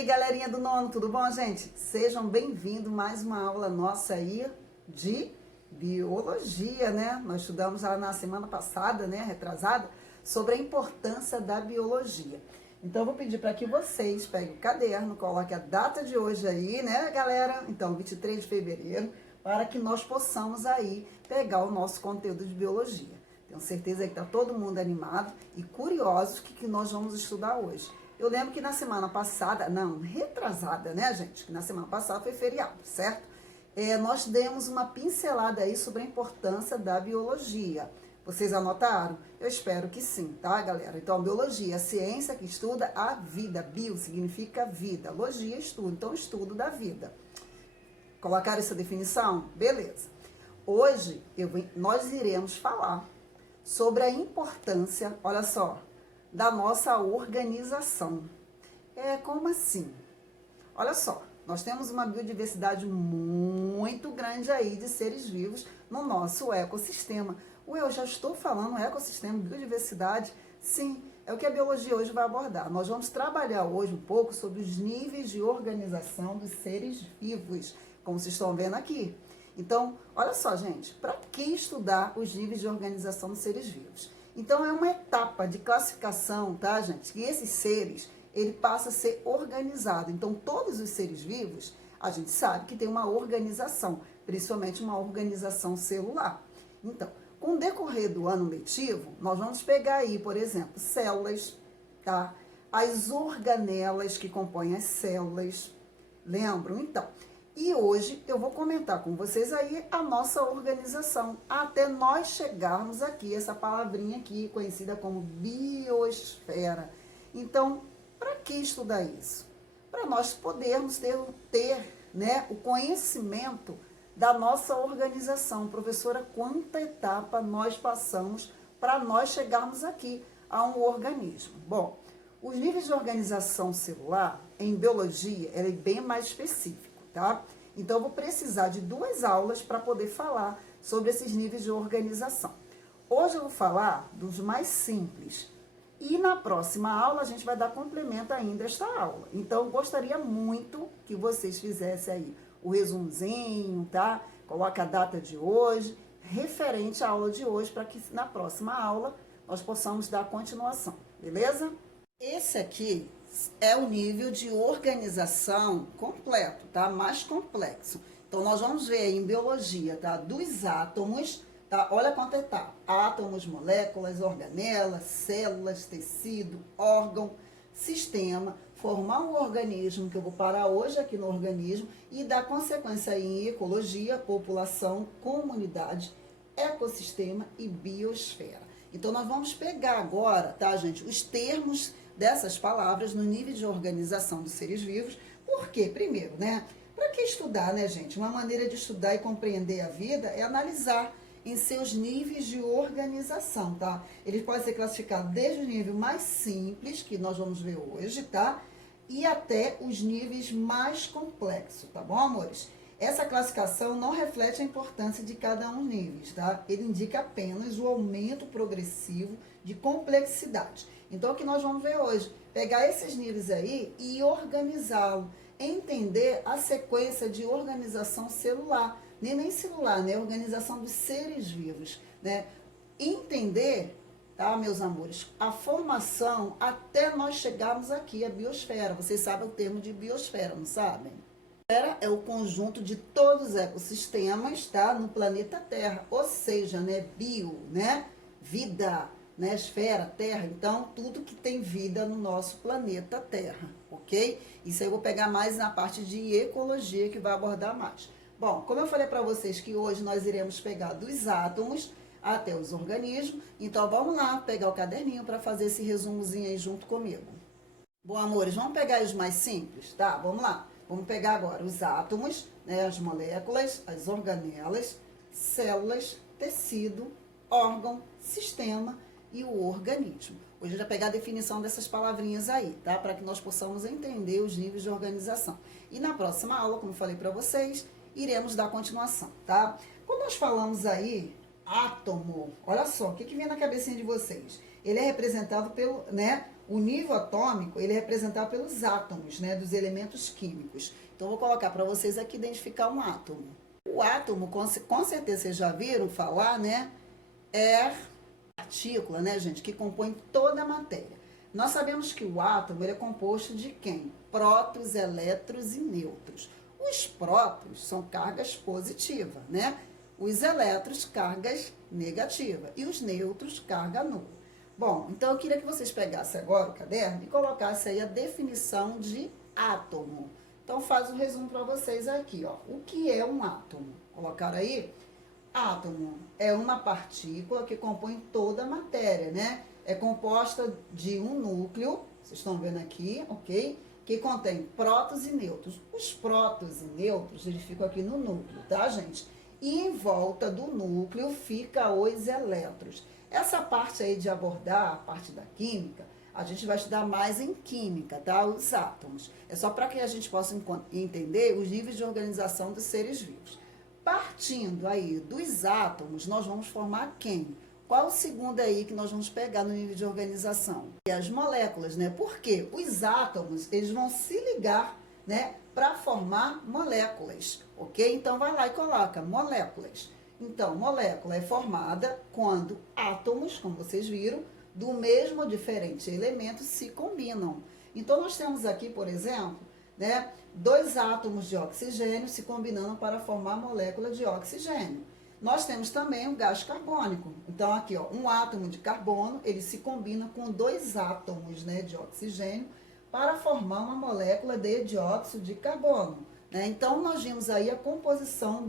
aí, galerinha do nono, tudo bom, gente? Sejam bem-vindos mais uma aula nossa aí de biologia, né? Nós estudamos lá na semana passada, né, retrasada, sobre a importância da biologia. Então, eu vou pedir para que vocês peguem o caderno, coloquem a data de hoje aí, né, galera? Então, 23 de fevereiro, para que nós possamos aí pegar o nosso conteúdo de biologia. Tenho certeza que está todo mundo animado e curioso o que nós vamos estudar hoje. Eu lembro que na semana passada, não, retrasada, né, gente? Que na semana passada foi feriado, certo? Nós demos uma pincelada aí sobre a importância da biologia. Vocês anotaram? Eu espero que sim, tá, galera? Então, a biologia é a ciência que estuda a vida. Bio significa vida. Logia, estudo. Então, estudo da vida. Colocaram essa definição? Beleza. Hoje, nós iremos falar sobre a importância, olha só, da nossa organização. Como assim? Olha só, nós temos uma biodiversidade muito grande aí de seres vivos no nosso ecossistema. Eu já estou falando ecossistema, biodiversidade? Sim, é o que a biologia hoje vai abordar. Nós vamos trabalhar hoje um pouco sobre os níveis de organização dos seres vivos, como vocês estão vendo aqui. Então, olha só, gente, para que estudar os níveis de organização dos seres vivos? Então, é uma etapa de classificação, tá, gente? Que esses seres, ele passa a ser organizado. Então, todos os seres vivos, a gente sabe que tem uma organização, principalmente uma organização celular. Então, com o decorrer do ano letivo, nós vamos pegar aí, por exemplo, células, tá? As organelas que compõem as células. Lembram? Então, e hoje eu vou comentar com vocês aí a nossa organização, até nós chegarmos aqui, essa palavrinha aqui, conhecida como biosfera. Então, para que estudar isso? Para nós podermos ter, né, o conhecimento da nossa organização. Professora, quanta etapa nós passamos para nós chegarmos aqui a um organismo? Bom, os níveis de organização celular, em biologia, é bem mais específico. Tá? Então, eu vou precisar de 2 aulas para poder falar sobre esses níveis de organização. Hoje eu vou falar dos mais simples. E na próxima aula a gente vai dar complemento ainda a esta aula. Então, eu gostaria muito que vocês fizessem aí o resumozinho, tá? Coloca a data de hoje, referente à aula de hoje, para que na próxima aula nós possamos dar continuação, beleza? Esse aqui é o nível de organização completo, tá? Mais complexo. Então, nós vamos ver aí em biologia, tá? Dos átomos, tá? Olha quanto etapa. Átomos, moléculas, organelas, células, tecido, órgão, sistema, formar um organismo, que eu vou parar hoje aqui no organismo, e dar consequência aí em ecologia, população, comunidade, ecossistema e biosfera. Então, nós vamos pegar agora, tá, gente, os termos dessas palavras no nível de organização dos seres vivos. Por quê? Primeiro, né? Para que estudar, né, gente? Uma maneira de estudar e compreender a vida é analisar em seus níveis de organização, tá? Eles podem ser classificados desde o nível mais simples, que nós vamos ver hoje, tá? E até os níveis mais complexos, tá bom, amores? Essa classificação não reflete a importância de cada um dos níveis, tá? Ele indica apenas o aumento progressivo de complexidade. Então, o que nós vamos ver hoje? Pegar esses níveis aí e organizá-lo. Entender a sequência de organização celular. Nem celular, né? Organização dos seres vivos, né? Entender, tá, meus amores, a formação até nós chegarmos aqui, a biosfera. Vocês sabem o termo de biosfera, não sabem? Biosfera é o conjunto de todos os ecossistemas, tá, no planeta Terra. Ou seja, né, bio, né, vida, né, esfera, terra, então tudo que tem vida no nosso planeta Terra, ok? Isso aí eu vou pegar mais na parte de ecologia, que vai abordar mais. Bom, como eu falei para vocês que hoje nós iremos pegar dos átomos até os organismos, então vamos lá pegar o caderninho para fazer esse resumozinho aí junto comigo. Bom, amores, vamos pegar os mais simples, tá? Vamos lá. Vamos pegar agora os átomos, né, as moléculas, as organelas, células, tecido, órgão, sistema e o organismo. Hoje eu já pegar a definição dessas palavrinhas aí, tá? Para que nós possamos entender os níveis de organização. E na próxima aula, como eu falei para vocês, iremos dar continuação, tá? Quando nós falamos aí átomo. Olha só, o que vem na cabecinha de vocês? Ele é representado pelo, né? O nível atômico, ele é representado pelos átomos, né? Dos elementos químicos. Então, vou colocar para vocês aqui identificar um átomo. O átomo, com certeza vocês já viram falar, né? É partícula, né, gente, que compõe toda a matéria. Nós sabemos que o átomo ele é composto de quem? Prótons, elétrons e nêutrons. Os prótons são cargas positivas, né? Os elétrons, cargas negativas. E os nêutrons, carga nula. Bom, então eu queria que vocês pegassem agora o caderno e colocassem aí a definição de átomo. Então faz um resumo para vocês aqui, ó. O que é um átomo? Colocaram aí? Átomo é uma partícula que compõe toda a matéria, né? É composta de um núcleo, vocês estão vendo aqui, ok? Que contém prótons e nêutrons. Os prótons e nêutrons, eles ficam aqui no núcleo, tá, gente? E em volta do núcleo fica os elétrons. Essa parte aí de abordar, a parte da química, a gente vai estudar mais em química, tá? Os átomos. É só para que a gente possa entender os níveis de organização dos seres vivos. Partindo aí dos átomos, nós vamos formar quem? Qual o segundo aí que nós vamos pegar no nível de organização? E as moléculas, né? Porque os átomos, eles vão se ligar, né? Para formar moléculas, ok? Então, vai lá e coloca moléculas. Então, molécula é formada quando átomos, como vocês viram, do mesmo ou diferente elemento se combinam. Então, nós temos aqui, por exemplo, né? 2 átomos de oxigênio se combinando para formar a molécula de oxigênio. Nós temos também o gás carbônico. Então, aqui, ó, um átomo de carbono, ele se combina com 2 átomos, né, de oxigênio para formar uma molécula de dióxido de carbono, né? Então, nós vimos aí a composição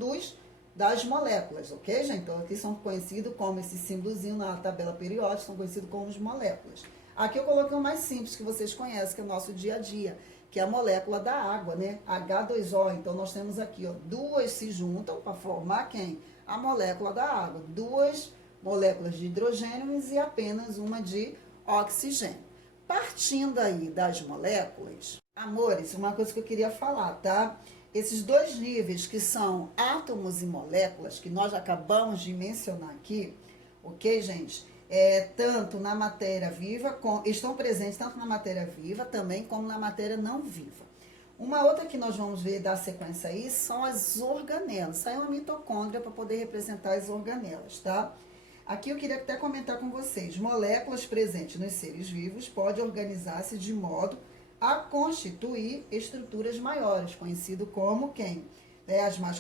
das moléculas, ok, gente? Então, aqui são conhecidos como esse símbolozinho na tabela periódica, são conhecidos como as moléculas. Aqui eu coloquei o mais simples que vocês conhecem, que é o nosso dia a dia, que é a molécula da água, né? H2O. Então, nós temos aqui, ó, 2 se juntam para formar quem? A molécula da água. 2 moléculas de hidrogênio e apenas uma de oxigênio. Partindo aí das moléculas, amores, uma coisa que eu queria falar, tá? Esses 2 níveis que são átomos e moléculas, que nós acabamos de mencionar aqui, ok, gente? Tanto na matéria viva, estão presentes tanto na matéria viva também como na matéria não viva. Uma outra que nós vamos ver da sequência aí são as organelas. Isso aí é uma mitocôndria para poder representar as organelas, tá? Aqui eu queria até comentar com vocês. Moléculas presentes nos seres vivos podem organizar-se de modo a constituir estruturas maiores, conhecido como quem? As mais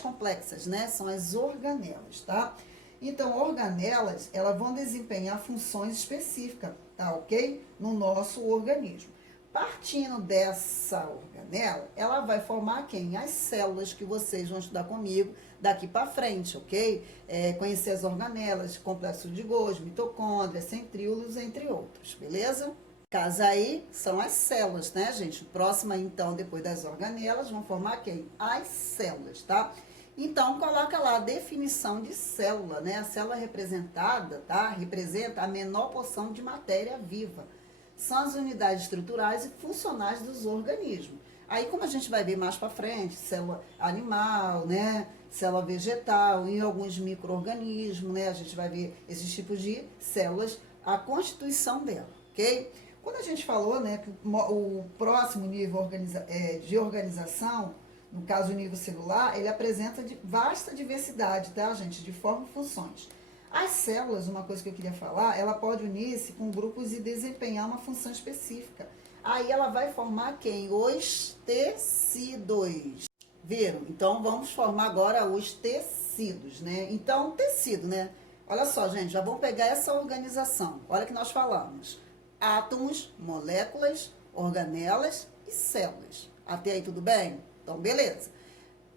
complexas, né? São as organelas, tá? Então, organelas, elas vão desempenhar funções específicas, tá ok? No nosso organismo. Partindo dessa organela, ela vai formar quem? As células que vocês vão estudar comigo daqui para frente, ok? Conhecer as organelas, complexo de Golgi, mitocôndria, centríolos, entre outros, beleza? Caso aí são as células, né, gente? O próximo aí, então, depois das organelas, vão formar quem? As células, tá? Então, coloca lá a definição de célula, né? A célula representada, tá? Representa a menor porção de matéria viva. São as unidades estruturais e funcionais dos organismos. Aí, como a gente vai ver mais para frente, célula animal, né? Célula vegetal, em alguns micro-organismos, né? A gente vai ver esses tipos de células, a constituição dela, ok? Quando a gente falou, né, que o próximo nível de organização, no caso o nível celular, ele apresenta vasta diversidade, tá, gente, de forma e funções. As células, uma coisa que eu queria falar, ela pode unir-se com grupos e desempenhar uma função específica. Aí ela vai formar quem? Os tecidos. Viram? Então, vamos formar agora os tecidos, né? Então, tecido, né? Olha só, gente, já vamos pegar essa organização. Olha que nós falamos. Átomos, moléculas, organelas e células. Até aí tudo bem? Então, beleza.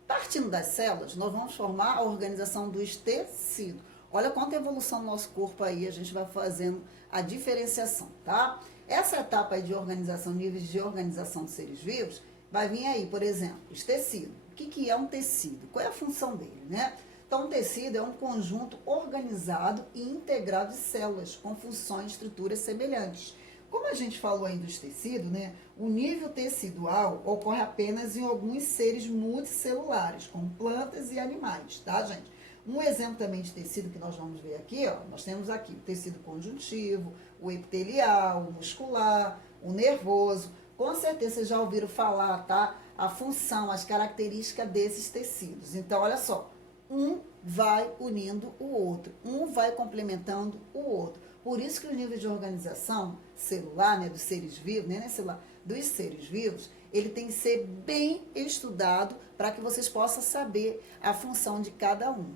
Partindo das células, nós vamos formar a organização dos tecidos. Olha quanta evolução no nosso corpo aí, a gente vai fazendo a diferenciação, tá? Essa etapa aí de organização, níveis de organização dos seres vivos, vai vir aí, por exemplo, os tecidos. O que é um tecido? Qual é a função dele, né? Então, um tecido é um conjunto organizado e integrado de células com funções e estruturas semelhantes. Como a gente falou aí dos tecidos, né? O nível tecidual ocorre apenas em alguns seres multicelulares, como plantas e animais, tá, gente? Um exemplo também de tecido que nós vamos ver aqui, ó, nós temos aqui o tecido conjuntivo, o epitelial, o muscular, o nervoso. Com certeza vocês já ouviram falar, tá? A função, as características desses tecidos. Então, olha só, um vai unindo o outro, um vai complementando o outro. Por isso que o nível de organização celular, né, dos seres vivos, nem celular, dos seres vivos, ele tem que ser bem estudado para que vocês possam saber a função de cada um.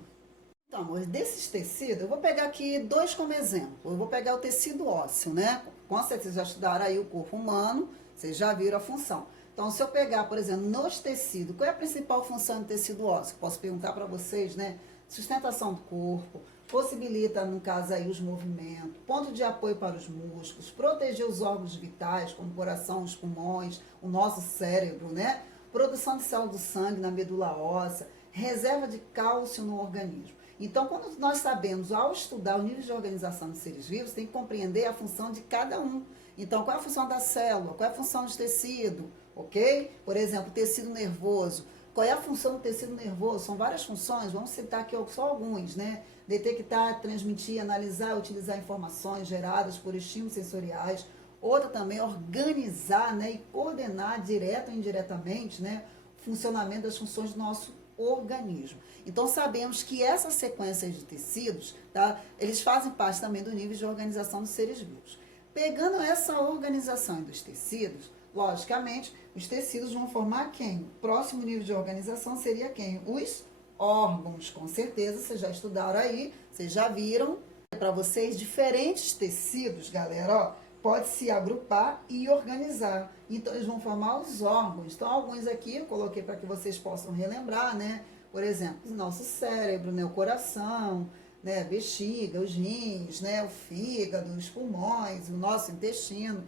Então, amor, desses tecidos, eu vou pegar aqui dois como exemplo. Eu vou pegar o tecido ósseo, né? Com certeza já estudaram aí o corpo humano, vocês já viram a função. Então, se eu pegar, por exemplo, nos tecidos, qual é a principal função do tecido ósseo? Posso perguntar para vocês, né? Sustentação do corpo, possibilita, no caso aí, os movimentos, ponto de apoio para os músculos, proteger os órgãos vitais, como o coração, os pulmões, o nosso cérebro, né? Produção de células do sangue na medula óssea, reserva de cálcio no organismo. Então, quando nós sabemos, ao estudar o nível de organização dos seres vivos, tem que compreender a função de cada um. Então, qual é a função da célula? Qual é a função do tecido? Ok? Por exemplo, tecido nervoso. Qual é a função do tecido nervoso? São várias funções, vamos citar aqui só alguns, né? Detectar, transmitir, analisar, utilizar informações geradas por estímulos sensoriais. Outra também, organizar, né? E coordenar, direto ou indiretamente, né? O funcionamento das funções do nosso organismo. Então, sabemos que essa sequência de tecidos, tá? Eles fazem parte também do nível de organização dos seres vivos. Pegando essa organização dos tecidos, logicamente, os tecidos vão formar quem? O próximo nível de organização seria quem? Os órgãos, com certeza, vocês já estudaram aí, vocês já viram. Para vocês, diferentes tecidos, galera, ó, pode se agrupar e organizar. Então, eles vão formar os órgãos. Então, alguns aqui eu coloquei para que vocês possam relembrar, né? Por exemplo, o nosso cérebro, né? O coração, né? A bexiga, os rins, né? O fígado, os pulmões, o nosso intestino.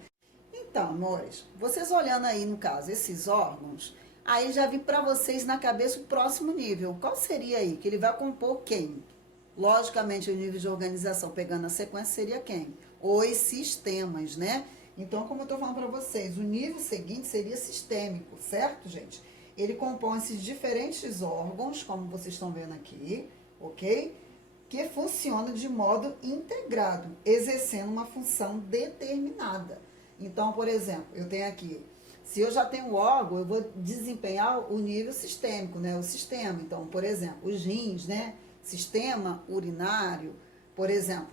Então, amores, vocês olhando aí, no caso, esses órgãos, aí já vi para vocês na cabeça o próximo nível. Qual seria aí? Que ele vai compor quem? Logicamente, o nível de organização, pegando a sequência, seria quem? Os sistemas, né? Então, como eu estou falando para vocês, o nível seguinte seria sistêmico, certo, gente? Ele compõe esses diferentes órgãos, como vocês estão vendo aqui, ok? Que funcionam de modo integrado, exercendo uma função determinada. Então, por exemplo, eu tenho aqui, se eu já tenho órgão, eu vou desempenhar o nível sistêmico, né? O sistema. Então, por exemplo, os rins, né? Sistema urinário, por exemplo,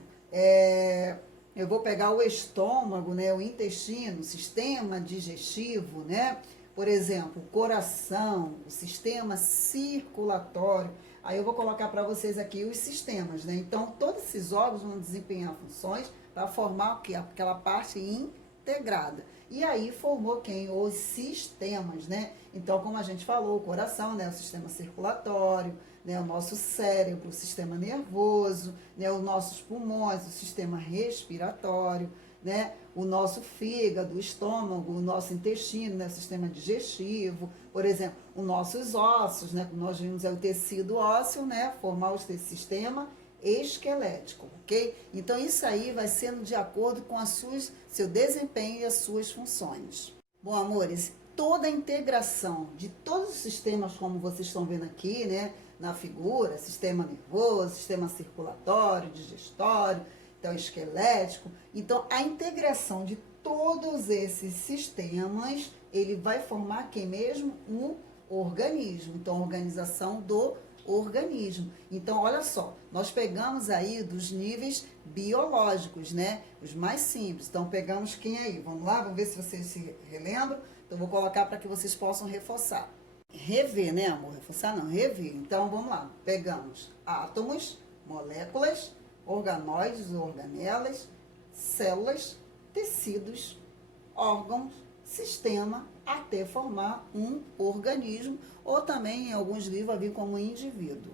eu vou pegar o estômago, né? O intestino, sistema digestivo, né? Por exemplo, o coração, o sistema circulatório. Aí eu vou colocar para vocês aqui os sistemas, né? Então, todos esses órgãos vão desempenhar funções para formar o quê? Aquela parte integrada. E aí formou quem? Os sistemas, né? Então, como a gente falou, o coração, né? O sistema circulatório, né? O nosso cérebro, o sistema nervoso, né? Os nossos pulmões, o sistema respiratório, né? O nosso fígado, o estômago, o nosso intestino, né? O sistema digestivo, por exemplo, os nossos ossos, né? Como nós vimos, é o tecido ósseo, né? Formar o sistema esquelético, ok? Então, isso aí vai sendo de acordo com seu desempenho e as suas funções. Bom, amores, toda a integração de todos os sistemas, como vocês estão vendo aqui, né? Na figura, sistema nervoso, sistema circulatório, digestório, então esquelético. Então, a integração de todos esses sistemas, ele vai formar quem mesmo? Um organismo. Então, a organização do organismo. Então, olha só, nós pegamos aí dos níveis biológicos, né? Os mais simples. Então, pegamos quem aí? Vamos lá, vamos ver se vocês se relembram. Então, vou colocar para que vocês possam reforçar. Rever, né, amor? Reforçar não, rever. Então, vamos lá. Pegamos átomos, moléculas, organóides, organelas, células, tecidos, órgãos, sistema, até formar um organismo, ou também em alguns livros vai vir como indivíduo.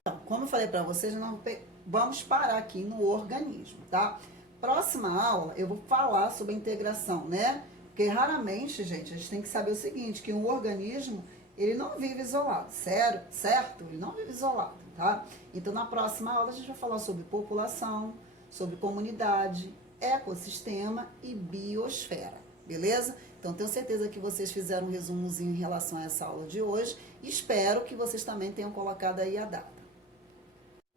Então, como eu falei para vocês, nós vamos parar aqui no organismo, tá? Próxima aula eu vou falar sobre a integração, né? Porque raramente, gente, a gente tem que saber o seguinte, que um organismo, ele não vive isolado, certo? Ele não vive isolado, tá? Então, na próxima aula a gente vai falar sobre população, sobre comunidade, ecossistema e biosfera, beleza? Então, tenho certeza que vocês fizeram um resumozinho em relação a essa aula de hoje. Espero que vocês também tenham colocado aí a data.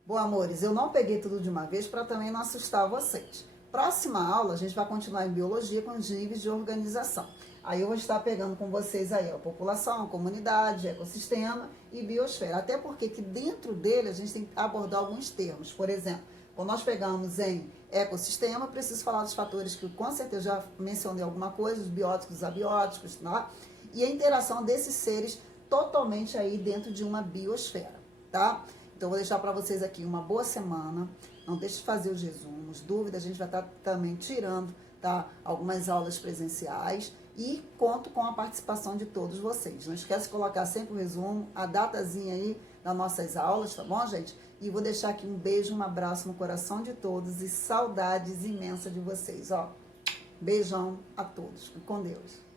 Bom, amores, eu não peguei tudo de uma vez para também não assustar vocês. Próxima aula, a gente vai continuar em biologia com os níveis de organização. Aí eu vou estar pegando com vocês aí a população, a comunidade, ecossistema e biosfera. Até porque que dentro dele a gente tem que abordar alguns termos. Por exemplo, quando nós pegamos em ecossistema, eu preciso falar dos fatores que com certeza já mencionei alguma coisa, os bióticos, os abióticos, tá? E a interação desses seres totalmente aí dentro de uma biosfera, tá? Então, eu vou deixar para vocês aqui uma boa semana. Não deixe de fazer os resumos. Dúvidas, a gente vai estar também tirando, tá? Algumas aulas presenciais. E conto com a participação de todos vocês. Não esquece de colocar sempre o resumo, a datazinha aí das nossas aulas, tá bom, gente? E vou deixar aqui um beijo, um abraço no coração de todos e saudades imensas de vocês, ó. Beijão a todos. Com Deus.